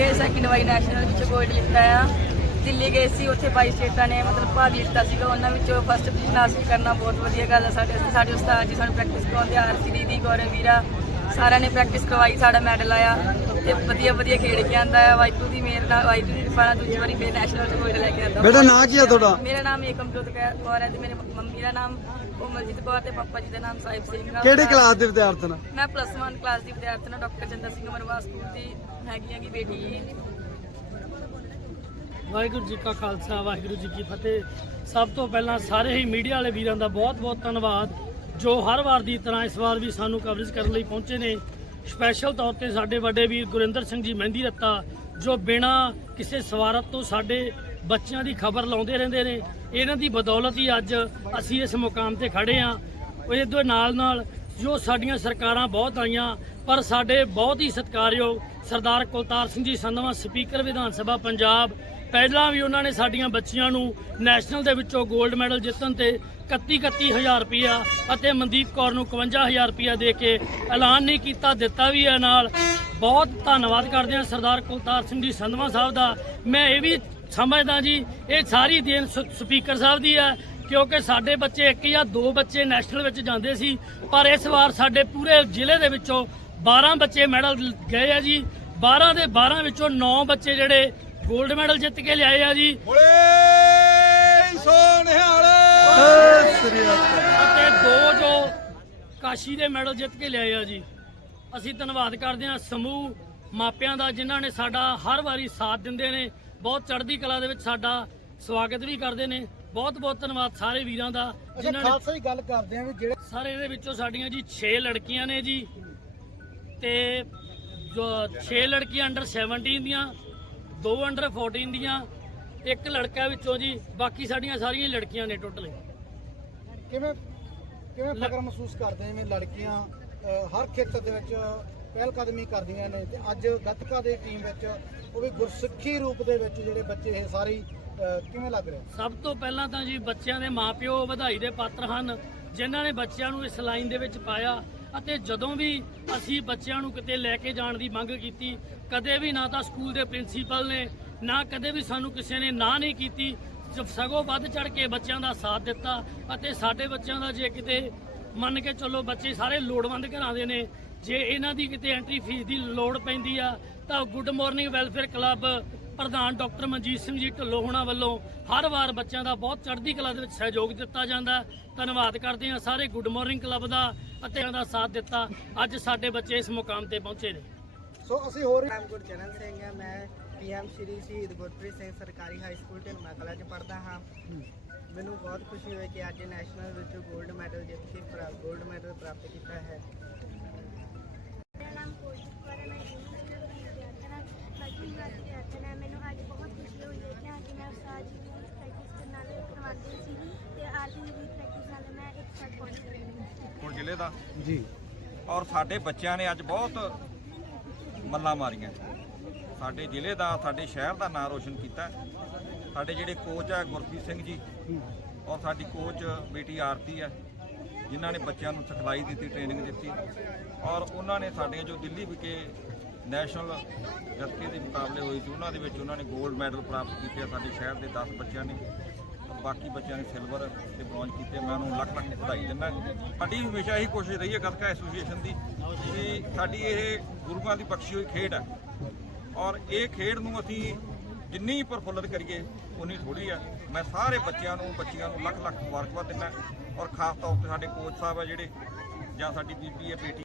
ਕੇ second ਵਾਈ national ਵਿੱਚ gold ਲਿੱਤਾ ਆ। ਦਿੱਲੀ ਗਏ ਸੀ, ਉੱਥੇ 22 ਸਟੇਟਾਂ ਨੇ ਮਤਲਬ ਭਾਗ ਲਿੱਤਾ ਸੀਗਾ। ਉਹਨਾਂ ਵਿੱਚੋਂ ਫਸਟ ਪੋਜੀਸ਼ਨ ਹਾਸਲ ਕਰਨਾ ਬਹੁਤ ਵਧੀਆ ਗੱਲ ਹੈ ਸਾਡੇ ਵਾਸਤੇ। ਸਾਡੇ ਉਸਤਾਦ ਜੀ ਸਾਨੂੰ ਪ੍ਰੈਕਟਿਸ ਕਰਵਾਉਂਦੇ ਆ, ਆਰਤੀ ਦੀਦੀ, ਗੌਰਵ ਵੀਰਾ, ਸਾਰਿਆਂ ਨੇ ਪ੍ਰੈਕਟਿਸ ਕਰਵਾਈ, ਸਾਡਾ ਮੈਡਲ ਆਇਆ। ਤੇ ਵਧੀਆ ਵਧੀਆ ਖੇਡ ਕੇ ਆਂਦਾ ਹੈ। ਵਾਹਿਗੁਰੂ ਦੀ ਮਿਹਰ ਨਾਲ ਵਾਹਿਗੁਰੂ ਦੀ ਕਿਰਪਾ ਨਾਲ ਦੂਜੀ ਵਾਰੀ ਫੇਰ ਨੈਸ਼ਨਲ ਚ ਗੋਲਡ ਲੈ ਕੇ ਆਂਦਾ ਬੇਟਾ ਨਾਂ ਕੀ ਆ ਤੁਹਾਡਾ? ਮੇਰਾ ਨਾਮ ਏਕਮਜੋਤ ਕੌਰ ਹੈ ਤੇ ਮੇਰੇ ਮੰਮੀ ਦਾ ਨਾਮ ਕੋਮਲਜੀਤ ਕੌਰ ਤੇ ਪਾਪਾ ਜੀ ਦਾ ਨਾਮ ਸਾਹਿਬ ਸਿੰਘ ਆ। ਕਿਹੜੀ ਕਲਾਸ ਦੇ ਵਿਦਿਆਰਥਣ ਮੈਂ ਪਲੱਸ 1 ਕਲਾਸ ਦੀ ਵਿਦਿਆਰਥਣ ਹਾਂ ਡਾਕਟਰ ਚੰਦਰ ਸਿੰਘ ਮਰਵਾ ਸਕੂਲ ਦੀ ਹੈਗੀ ਹੈਗੀ ਬੇਟੀ। ਵਾਹਿਗੁਰੂ ਜੀ ਕਾ ਖਾਲਸਾ ਵਾਹਿਗੁਰੂ ਜੀ ਕੀ ਫਤਿਹ। ਸਭ ਤੋਂ ਪਹਿਲਾਂ ਸਾਰੇ ਹੀ ਮੀਡੀਆ ਵਾਲੇ ਵੀਰਾਂ ਦਾ ਬਹੁਤ-ਬਹੁਤ ਧੰਨਵਾਦ ਜੋ ਹਰ ਵਾਰ ਦੀ ਤਰ੍ਹਾਂ ਇਸ ਵਾਰ ਵੀ ਸਾਨੂੰ ਕਵਰੇਜ ਕਰਨ ਲਈ ਪਹੁੰਚੇ ਨੇ। ਸਪੈਸ਼ਲ ਤੌਰ ਤੇ ਸਾਡੇ ਵੱਡੇ ਵੀਰ ਗੁਰਿੰਦਰ ਸਿੰਘ ਜੀ ਮਹਿੰਦੀ ਰੱਤਾ, ਜੋ ਬਿਨਾ ਕਿਸੇ ਸਵਾਰਤ ਤੋਂ ਸਾਡੇ ਬੱਚਿਆਂ ਦੀ ਖਬਰ ਲਾਉਂਦੇ ਰਹਿੰਦੇ ਨੇ, ਇਹਨਾਂ ਦੀ ਬਦੌਲਤ ਹੀ ਅੱਜ ਅਸੀਂ ਇਸ ਮੁਕਾਮ ਤੇ ਖੜੇ ਆ ਇਹਦੇ ਨਾਲ ਨਾਲ ਜੋ ਸਾਡੀਆਂ ਸਰਕਾਰਾਂ ਬਹੁਤ ਆਈਆਂ, ਪਰ ਸਾਡੇ ਬਹੁਤ ਹੀ ਸਤਿਕਾਰਯੋਗ ਸਰਦਾਰ ਕੁਲਤਾਰ ਸਿੰਘ ਜੀ, ਸੰਧਵਾ ਸਪੀਕਰ ਵਿਧਾਨ ਸਭਾ ਪੰਜਾਬ ਪਹਿਲਾਂ ਵੀ ਉਹਨਾਂ ਨੇ ਸਾਡੀਆਂ ਬੱਚੀਆਂ ਨੂੰ ਨੈਸ਼ਨਲ ਦੇ ਵਿੱਚੋਂ 골ਡ ਮੈਡਲ ਜਿੱਤਣ ਤੇ 31 31000 ਰੁਪਇਆ ਅਤੇ ਮਨਦੀਪ ਕੌਰ ਨੂੰ 51000 ਰੁਪਇਆ ਦੇ ਕੇ ਐਲਾਨ ਨਹੀਂ ਕੀਤਾ, ਦਿੱਤਾ ਵੀ ਹੈ ਨਾਲ। ਬਹੁਤ ਧੰਨਵਾਦ ਕਰਦੇ ਹਾਂ ਸਰਦਾਰ ਕੁਲਤਾਰ ਸਿੰਘ ਜੀ ਸੰਧਵਾ ਸਾਹਿਬ ਦਾ। ਮੈਂ ਇਹ ਵੀ ਸਮਝਦਾ ਜੀ, ਇਹ ਸਾਰੀ ਦੇਣ ਸ- ਸਪੀਕਰ ਸਾਹਿਬ ਦੀ ਹੈ, ਕਿਉਂਕਿ ਸਾਡੇ ਬੱਚੇ ਇੱਕ ਜਾਂ ਦੋ ਬੱਚੇ ਨੈਸ਼ਨਲ ਵਿੱਚ ਜਾਂਦੇ ਸੀ, ਪਰ ਇਸ ਵਾਰ ਸਾਡੇ ਪੂਰੇ ਜ਼ਿਲ੍ਹੇ ਦੇ ਵਿੱਚੋਂ 12 ਬੱਚੇ ਮੈਡਲ ਗਏ ਆ ਜੀ। 12 ਦੇ 12 ਵਿੱਚੋਂ 9 ਬੱਚੇ ਜਿਹੜੇ 골ਡ ਮੈਡਲ ਜਿੱਤ ਕੇ ਲਿਆਏ ਆ ਜੀ। ਬੋਲੇ ਸੋ ਨਿਹਾਲੇ। ਸਤਿ ਸ੍ਰੀ ਅਕਾਲ ਅਤੇ ਦੋ ਜੋ ਕਾਸ਼ੀ ਦੇ ਮੈਡਲ ਜਿੱਤ ਕੇ ਲਿਆਏ ਆ ਜੀ। ਅਸੀਂ ਧੰਨਵਾਦ ਕਰਦੇ ਹਾਂ ਸਮੂਹ ਮਾਪਿਆਂ ਦਾ ਜਿਨ੍ਹਾਂ ਨੇ ਸਾਡਾ ਹਰ ਵਾਰੀ ਸਾਥ ਦਿੰਦੇ ਨੇ। ਬਹੁਤ ਚੜ੍ਹਦੀ ਕਲਾ ਦੇ ਵਿੱਚ ਸਾਡਾ ਸਵਾਗਤ ਵੀ ਕਰਦੇ ਨੇ। ਬਹੁਤ ਬਹੁਤ ਧੰਨਵਾਦ ਸਾਰੇ ਵੀਰਾਂ ਦਾ ਜਿਨ੍ਹਾਂ ਨੇ ਖਾਲਸਾ ਦੀ ਗੱਲ ਕਰਦੇ ਆ ਵੀ ਜਿਹੜੇ ਸਰ ਇਹਦੇ ਵਿੱਚੋਂ ਸਾਡੀਆਂ ਜੀ 6 ਲੜਕੀਆਂ ਨੇ ਜੀ। ਤੇ ਜੋ 6 ਲੜਕੀਆਂ ਅੰਡਰ 17 ਦੀਆਂ ਦੋ ਅੰਡਰ 14 ਦੀਆਂ ਇੱਕ ਲੜਕਾ ਵਿੱਚੋਂ ਜੀ ਬਾਕੀ ਸਾਡੀਆਂ ਸਾਰੀਆਂ ਲੜਕੀਆਂ ਨੇ ਟੋਟਲ। ਕਿਵੇਂ ਕਿਵੇਂ ਫਖਰ ਮਹਿਸੂਸ ਕਰਦੇ ਜਿਵੇਂ ਲੜਕੀਆਂ? ਹਰ ਖੇਤਰ ਦੇ ਵਿੱਚ ਪਹਿਲ ਕਦਮੀ ਕਰਦੀਆਂ ਨੇ ਤੇ ਅੱਜ ਗੱਤਕਾ ਦੀ ਟੀਮ ਵਿੱਚ ਉਹ ਵੀ ਗੁਰਸਿੱਖੀ ਰੂਪ ਦੇ ਵਿੱਚ ਜਿਹੜੇ ਬੱਚੇ ਇਹ ਸਾਰੇ ਕਿਵੇਂ ਲੱਗ ਰਿਹਾ? ਸਭ ਤੋਂ ਪਹਿਲਾਂ ਤਾਂ ਜੀ ਬੱਚਿਆਂ ਦੇ ਮਾਪਿਓ ਵਧਾਈ ਦੇ ਪਾਤਰ ਹਨ ਜਿਨ੍ਹਾਂ ਨੇ ਬੱਚਿਆਂ ਨੂੰ ਇਸ ਲਾਈਨ ਦੇ ਵਿੱਚ ਪਾਇਆ। ਅਤੇ ਜਦੋਂ ਵੀ ਅਸੀਂ ਬੱਚਿਆਂ ਨੂੰ ਕਿਤੇ ਲੈ ਕੇ ਜਾਣ ਦੀ ਮੰਗ ਕੀਤੀ, ਕਦੇ ਵੀ ਨਾ ਤਾਂ ਸਕੂਲ ਦੇ ਪ੍ਰਿੰਸੀਪਲ ਨੇ, ਨਾ ਕਦੇ ਵੀ ਸਾਨੂੰ ਕਿਸੇ ਨੇ ਨਾ ਨਹੀਂ ਕੀਤੀ ਸਗੋਂ ਵੱਧ ਚੜ ਕੇ ਬੱਚਿਆਂ ਦਾ ਸਾਥ ਦਿੱਤਾ ਅਤੇ ਸਾਡੇ ਬੱਚਿਆਂ ਦਾ ਜੇ ਕਿਤੇ ਮੰਨ ਕੇ ਚੱਲੋ ਬੱਚੇ ਸਾਰੇ ਲੋੜਵੰਦ ਘਰਾਂ ਦੇ ਨੇ, ਜੇ ਇਹਨਾਂ ਦੀ ਕਿਤੇ ਐਂਟਰੀ ਫੀਸ ਦੀ ਲੋੜ ਪੈਂਦੀ ਆ, ਤਾਂ ਗੁੱਡ ਮਾਰਨਿੰਗ ਵੈਲਫੇਅਰ ਕਲੱਬ ਪ੍ਰਧਾਨ ਡਾਕਟਰ ਮਨਜੀਤ ਸਿੰਘ ਜੀ ਢਿੱਲੋਂ ਹੋਣਾ ਵੱਲੋਂ ਹਰ ਵਾਰ ਬੱਚਿਆਂ ਦਾ ਬਹੁਤ ਚੜ੍ਹਦੀ ਕਲਾ ਦੇ ਵਿੱਚ ਸਹਿਯੋਗ ਦਿੱਤਾ ਜਾਂਦਾ। ਧੰਨਵਾਦ ਕਰਦੇ ਹਾਂ ਸਾਰੇ ਗੁੱਡ ਮਾਰਨਿੰਗ ਕਲੱਬ ਦਾ ਅਤੇ ਇਹਨਾਂ ਦਾ ਸਾਥ ਦਿੱਤਾ। ਅੱਜ ਸਾਡੇ ਬੱਚੇ ਇਸ ਮੁਕਾਮ ਤੇ ਪਹੁੰਚੇ ਨੇ। ਸੋ ਅਸੀਂ ਹੋਰ ਨਾਮ ਗੁਰਚਰਨ ਸਿੰਘ ਹੈ ਮੈਂ ਪੀਐਮ ਸ਼੍ਰੀ ਸ਼ਹੀਦ ਗੁਰਪ੍ਰੀਤ ਸਿੰਘ ਸਰਕਾਰੀ ਹਾਈ ਸਕੂਲ ਢਿਲਮਾ ਕਲਾ 'ਚ ਪੜ੍ਹਦਾ ਹਾਂ। ਮੈਨੂੰ ਬਹੁਤ ਖੁਸ਼ੀ ਹੋਈ ਕਿ ਅੱਜ ਨੈਸ਼ਨਲ ਵਿੱਚ 골ਡ ਮੈਡਲ ਜਿੱਤ ਕੇ 골ਡ ਮੈਡਲ ਪ੍ਰਾਪਤ ਕੀਤਾ ਹੈ ਮੇਰਾ ਨਾਮ ਕੋਸ਼ਿਸ਼ ਕੌਰ ਹੈ ਮੈਂ ਯੂਨੀਵਰਸਿਟੀ ਦੀ ਵਿਦਿਆਰਥਣ ਹਾਂ ਪੰਜਵੀਂ ਕਲਾਸ ਦੀ ਵਿਦਿਆਰਥਣ ਹਾਂ ਮੈਨੂੰ ਅੱਜ ਬਹੁਤ ਖੁਸ਼ੀ ਹੋਈ ਹੈ ਕਿ ਅੱਜ ਮੈਂ ਉਸਤਾਦ ਜੀ ਨੂੰ ਪ੍ਰੈਕਟਿਸ ਕਰਨ ਨਾਲ ਕਰਵਾਉਂਦੀ ਸੀ ਤੇ ਆਰਤੀ ਦੀ ਪ੍ਰੈਕਟਿਸ ਨਾਲ ਮੈਂ ਇੱਕ ਤੱਕ ਪਹੁੰਚ ਗਈ ਹੁਣ ਜ਼ਿਲ੍ਹੇ ਦਾ। ਜੀ। ਔਰ ਸਾਡੇ ਬੱਚਿਆਂ ਨੇ ਅੱਜ ਬਹੁਤ ਮੱਲਾਂ ਮਾਰੀਆਂ। ਸਾਡੇ ਜ਼ਿਲ੍ਹੇ ਦਾ ਸਾਡੇ ਸ਼ਹਿਰ ਦਾ ਨਾਮ ਰੋਸ਼ਨ ਕੀਤਾ। ਸਾਡੇ ਜਿਹੜੇ ਕੋਚ ਹੈ ਗੁਰਪ੍ਰੀਤ ਸਿੰਘ ਜੀ ਔਰ ਸਾਡੀ ਕੋਚ ਬੇਟੀ ਆਰਤੀ ਹੈ ਜਿਨ੍ਹਾਂ ਨੇ ਬੱਚਿਆਂ ਨੂੰ ਸਿਖਲਾਈ ਦਿੱਤੀ ਟ੍ਰੇਨਿੰਗ ਦਿੱਤੀ। ਔਰ ਉਹਨਾਂ ਨੇ ਸਾਡੇ ਜੋ ਦਿੱਲੀ ਵਿਖੇ ਨੈਸ਼ਨਲ ਗੱਤਕੇ ਦੇ ਮੁਕਾਬਲੇ ਹੋਏ ਸੀ ਉਹਨਾਂ ਦੇ ਵਿੱਚ ਉਹਨਾਂ ਨੇ 골ਡ ਮੈਡਲ ਪ੍ਰਾਪਤ ਕੀਤੇ। ਸਾਡੇ ਸ਼ਹਿਰ ਦੇ 10 ਬੱਚਿਆਂ ਨੇ। ਬਾਕੀ ਬੱਚਿਆਂ ਨੇ ਸਿਲਵਰ ਤੇ ਬ੍ਰੌਂਜ ਕੀਤੇ, ਮੈਂ ਉਹਨੂੰ ਲੱਖ ਲੱਖ ਵਧਾਈ ਦਿੰਦਾ। ਸਾਡੀ ਹਮੇਸ਼ਾ ਇਹੀ ਕੋਸ਼ਿਸ਼ ਰਹੀ ਹੈ ਗੱਤਕਾ ਐਸੋਸੀਏਸ਼ਨ ਦੀ ਕਿ ਸਾਡੀ ਇਹ ਗੁਰੂਆਂ ਦੀ ਬਖਸ਼ੀ ਹੋਈ ਖੇਡ ਹੈ। ਔਰ ਇਹ ਖੇਡ ਨੂੰ ਅਸੀਂ ਜਿੰਨੀ ਪ੍ਰਫੁੱਲਤ ਕਰੀਏ, ਉਨੀ ਥੋੜੀ ਹੈ ਮੈਂ ਸਾਰੇ ਬੱਚਿਆਂ ਨੂੰ, ਬੱਚੀਆਂ ਨੂੰ ਲੱਖ ਲੱਖ ਮੁਬਾਰਕਬਾਦ ਦਿੰਦਾ। ਔਰ ਖਾਸ ਤੌਰ ਤੇ ਸਾਡੇ ਕੋਚ ਸਾਹਿਬ ਆ ਜਿਹੜੇ, ਜਾਂ ਸਾਡੀ ਬੀਬੀ ਹੈ, ਬੇਟੀ